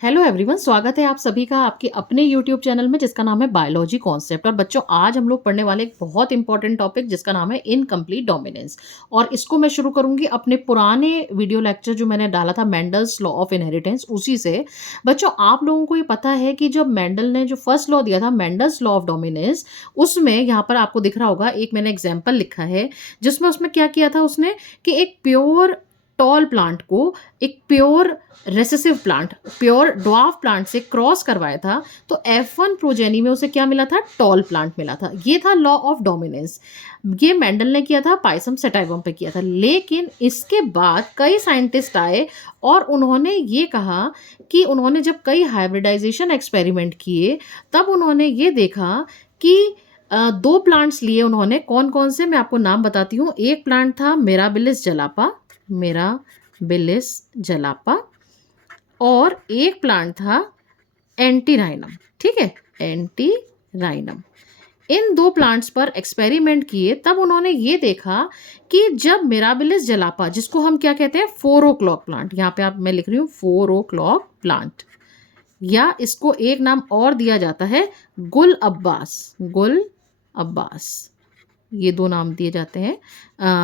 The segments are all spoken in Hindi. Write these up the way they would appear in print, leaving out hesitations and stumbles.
हेलो एवरीवन, स्वागत है आप सभी का आपके अपने यूट्यूब चैनल में जिसका नाम है बायोलॉजी कॉन्सेप्ट। और बच्चों, आज हम लोग पढ़ने वाले एक बहुत इंपॉर्टेंट टॉपिक जिसका नाम है इनकम्प्लीट डोमिनेंस। और इसको मैं शुरू करूंगी अपने पुराने वीडियो लेक्चर जो मैंने डाला था मेंडल्स लॉ ऑफ इनहेरिटेंस, उसी से। बच्चों, आप लोगों को ये पता है कि जब मेंडल ने जो फर्स्ट लॉ दिया था मेंडल्स लॉ ऑफ डोमिनेंस, उसमें यहाँ पर आपको दिख रहा होगा एक मैंने एग्जाम्पल लिखा है जिसमें उसमें क्या किया था उसने कि एक प्योर टॉल प्लांट को एक pure recessive plant, pure dwarf plant से क्रॉस करवाया था। तो F1 प्रोजेनी में उसे क्या मिला था? टॉल प्लांट मिला था। ये था लॉ ऑफ डोमिनेंस। ये मेंडल ने किया था, पाइसम सेटाइवम पे किया था। लेकिन इसके बाद कई साइंटिस्ट आए और उन्होंने ये कहा कि उन्होंने जब कई हाइब्रिडाइजेशन एक्सपेरिमेंट किए तब उन्होंने ये देखा कि दो प्लांट्स लिए उन्होंने। कौन कौन से, मैं आपको नाम बताती हूँ। एक प्लांट था मिराबिलिस जलापा, मिराबिलिस जलापा, और एक प्लांट था एंटीराइनम। ठीक है, एंटीराइनम। इन दो प्लांट्स पर एक्सपेरिमेंट किए तब उन्होंने ये देखा कि जब मिराबिलिस जलापा, जिसको हम क्या कहते हैं, 4 o'clock प्लांट, यहाँ पे आप मैं लिख रही हूँ 4 o'clock प्लांट, या इसको एक नाम और दिया जाता है गुल अब्बास, गुल अब्बास, ये दो नाम दिए जाते हैं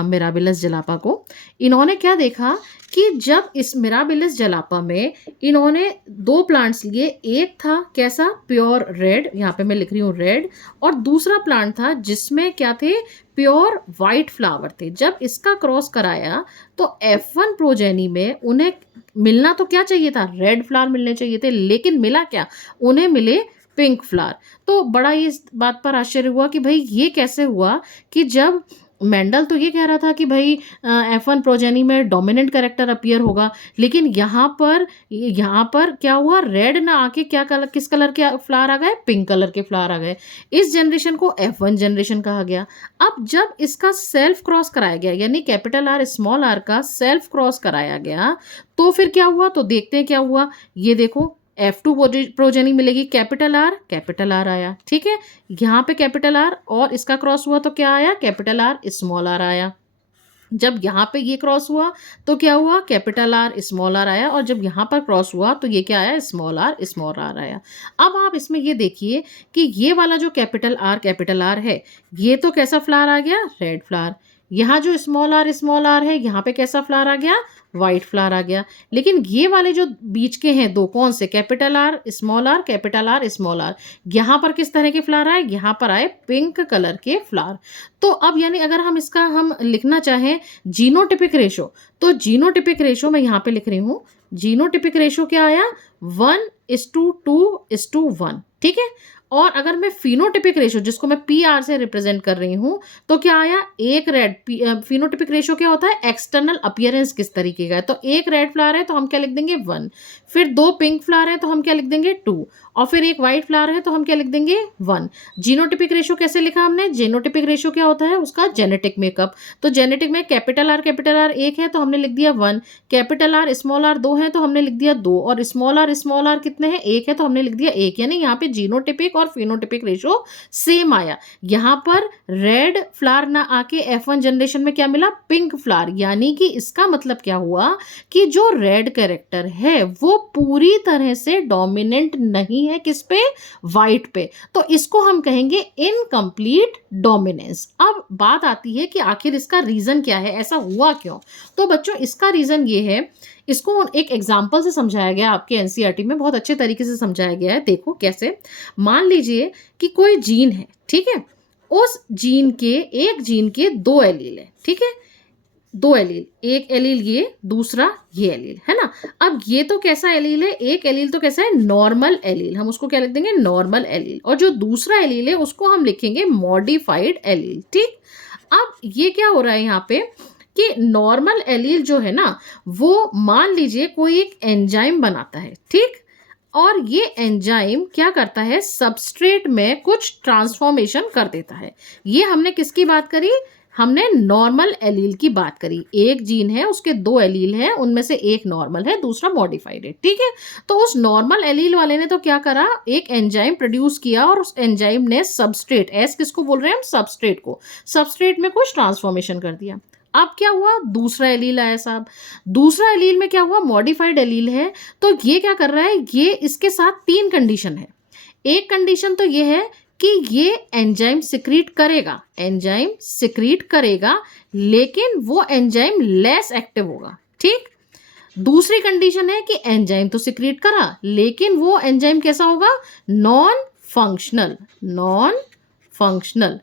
मिराबिलिस जलापा को। इन्होंने क्या देखा कि जब इस मिराबिलिस जलापा में इन्होंने दो प्लांट्स लिए, एक था कैसा, प्योर रेड, यहाँ पे मैं लिख रही हूँ रेड, और दूसरा प्लांट था जिसमें क्या थे, प्योर वाइट फ्लावर थे। जब इसका क्रॉस कराया तो F1 प्रोजेनी में उन्हें मिलना तो क्या चाहिए था, रेड फ्लावर मिलने चाहिए थे, लेकिन मिला क्या, उन्हें मिले पिंक फ्लावर। तो बड़ा ये इस बात पर आश्चर्य हुआ कि भाई ये कैसे हुआ कि जब मेंडल तो ये कह रहा था कि भाई F1 प्रोजेनी में डोमिनेंट कैरेक्टर अपीयर होगा, लेकिन यहाँ पर क्या हुआ, रेड ना आके क्या कलर, किस कलर के फ्लावर आ गए, पिंक कलर के फ्लावर आ गए। इस जनरेशन को F1 जनरेशन कहा गया। अब जब इसका सेल्फ क्रॉस कराया गया, यानी कैपिटल आर स्मॉल आर का सेल्फ क्रॉस कराया गया, तो फिर क्या हुआ, तो देखते हैं क्या हुआ। ये देखो, F2 प्रोजेनी मिलेगी, कैपिटल आर आया। ठीक है, यहाँ पे कैपिटल आर और इसका क्रॉस हुआ तो क्या आया, कैपिटल आर स्मॉल आर आया। जब यहाँ पे ये क्रॉस हुआ तो क्या हुआ, कैपिटल आर स्मॉल आर आया, और जब यहाँ पर क्रॉस हुआ तो ये क्या आया, स्मॉल आर आया। अब आप इसमें ये देखिए कि ये वाला जो कैपिटल आर है, ये तो कैसा फ्लावर आ गया, रेड फ्लावर। यहाँ जो स्मॉल आर है, यहाँ पे कैसा फ्लावर आ गया, वाइट फ्लावर आ गया। लेकिन ये वाले जो बीच के हैं दो, कौन से, capital R small R, capital R small R, यहाँ पर किस तरह के फ्लावर आए, यहाँ पर आए पिंक कलर के फ्लावर। तो अब यानी अगर हम लिखना चाहें जीनोटिपिक रेशो, तो जीनोटिपिक रेशो मैं यहाँ पे लिख रही हूँ, जीनोटिपिक रेशो क्या आया, 1:2:1। ठीक है, और अगर मैं फिनोटिपिक रेशो, जिसको मैं PR से रिप्रेजेंट कर रही हूं, तो क्या आया, एक रेड। फिनोटिपिक रेशो क्या होता है, एक्सटर्नल अपीयरेंस किस तरीके का है। तो एक रेड फ्लावर है तो हम क्या लिख देंगे, 1। फिर दो पिंक फ्लावर है तो हम क्या लिख देंगे, 2। और फिर एक व्हाइट फ्लावर है तो हम क्या लिख देंगे, 1। जीनोटिपिक रेशो कैसे लिखा हमने, जीनोटिपिक रेशो क्या होता है, उसका जेनेटिक मेकअप। तो जेनेटिक में कैपिटल आर एक है तो हमने लिख दिया 1, कैपिटल आर स्मॉल आर 2 है तो हमने लिख दिया 2, और स्मॉल आर कितने हैं, 1 है तो हमने लिख दिया 1। यानी यहाँ पे जीनोटिपिक और फिनोटिपिक रेशो सेम आया। यहाँ पर रेड फ्लावर ना आके F1 जनरेशन में क्या मिला, पिंक फ्लावर। यानी कि इसका मतलब क्या हुआ कि जो रेड कैरेक्टर है वो पूरी तरह से डोमिनेंट नहीं है, किस पे, वाइट पे। तो इसको हम कहेंगे इनकम्प्लीट डोमिनेंस। अब बात आती है कि आखिर इसका रीजन क्या है, ऐसा हुआ क्यों। तो बच्चों, इसका रीजन ये है, इसको एक एग्जाम्पल से समझाया गया, आपके NCERT में बहुत अच्छे तरीके से समझाया गया है। देखो कैसे, मान लीजिए कि कोई जीन है, ठीक है, उस जीन के, एक जीन के 2 एलील है, ठीक है, 2 एलील, एक एलील ये, दूसरा ये एलील, है ना। अब ये तो कैसा एलील है, एक एलील तो कैसा है, नॉर्मल एलील, हम उसको क्या लिख देंगे, नॉर्मल एलील, और जो दूसरा एलील है उसको हम लिखेंगे मॉडिफाइड एलील। ठीक, अब ये क्या हो रहा है यहाँ पे कि नॉर्मल एलील जो है ना, वो मान लीजिए कोई एक एंजाइम बनाता है, ठीक, और ये एंजाइम क्या करता है, सबस्ट्रेट में कुछ ट्रांसफॉर्मेशन कर देता है। ये हमने किसकी बात करी, हमने नॉर्मल एलील की बात करी। एक जीन है, उसके 2 एलील हैं, उनमें से एक नॉर्मल है, दूसरा मॉडिफाइड है। ठीक है, तो उस नॉर्मल एलील वाले ने तो क्या करा, एक एंजाइम प्रोड्यूस किया, और उस एंजाइम ने सबस्ट्रेट, एस किसको बोल रहे हैं हम, सबस्ट्रेट को, सबस्ट्रेट में कुछ ट्रांसफॉर्मेशन कर दिया। अब क्या हुआ, दूसरा एलील आया साहब। दूसरा एलील में क्या हुआ, मॉडिफाइड एलील है। तो ये क्या कर रहा है, ये इसके साथ 3 कंडीशन है। एक कंडीशन तो ये है कि ये एंजाइम सिक्रीट करेगा, एंजाइम सिक्रीट करेगा, लेकिन वो एंजाइम लेस एक्टिव होगा, ठीक। दूसरी कंडीशन है कि एंजाइम तो सिक्रीट करा, लेकिन वो एंजाइम कैसा होगा, नॉन फंक्शनल, नॉन फंक्शनल।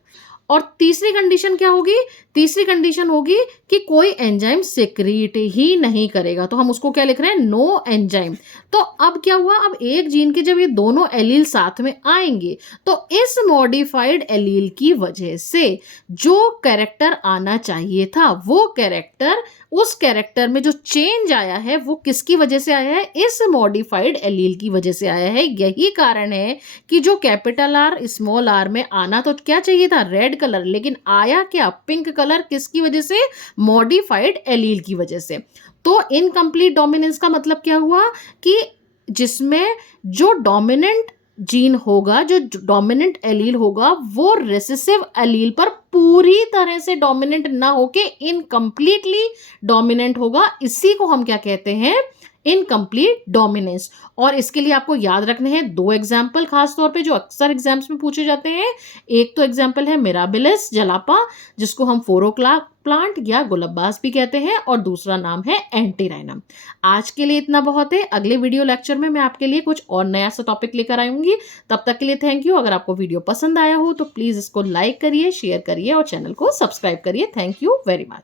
और तीसरी कंडीशन क्या होगी, तीसरी कंडीशन होगी कि कोई एंजाइम सिक्रीट ही नहीं करेगा, तो हम उसको क्या लिख रहे हैं, नो एंजाइम। तो अब क्या हुआ, अब एक जीन के जब ये दोनों एलील साथ में आएंगे, तो इस मॉडिफाइड एलील की वजह से जो कैरेक्टर आना चाहिए था, वो कैरेक्टर, उस कैरेक्टर में जो चेंज आया है वो किसकी वजह से आया है, इस मॉडिफाइड एलील की वजह से आया है। यही कारण है कि जो कैपिटल आर स्मॉल आर में आना तो क्या चाहिए था, रेड कलर, लेकिन आया क्या, पिंक कलर, किसकी वजह से, मॉडिफाइड एलील की वजह से। तो इनकम्प्लीट डोमिनेंस का मतलब क्या हुआ कि जिसमें जो डोमिनेंट जीन होगा, जो डोमिनेंट एलील होगा, वो रेसेसिव एलील पर पूरी तरह से डोमिनेंट ना होके इनकम्प्लीटली डोमिनेंट होगा। इसी को हम क्या कहते हैं, इनकम्प्लीट डोमिनेंस। और इसके लिए आपको याद रखने हैं 2 एग्जाम्पल खास तौर पे जो अक्सर एग्जाम्स में पूछे जाते हैं। एक तो एग्जाम्पल है मिराबिलिस जलापा, जिसको हम फोरोक्ला प्लांट या गुलब्बास भी कहते हैं, और दूसरा नाम है एंटीराइनम। आज के लिए इतना बहुत है। अगले वीडियो लेक्चर में मैं आपके लिए कुछ और नया सा टॉपिक लेकर आऊंगी। तब तक के लिए थैंक यू। अगर आपको वीडियो पसंद आया हो तो प्लीज इसको लाइक करिए, शेयर करिए और चैनल को सब्सक्राइब करिए। Thank you very much.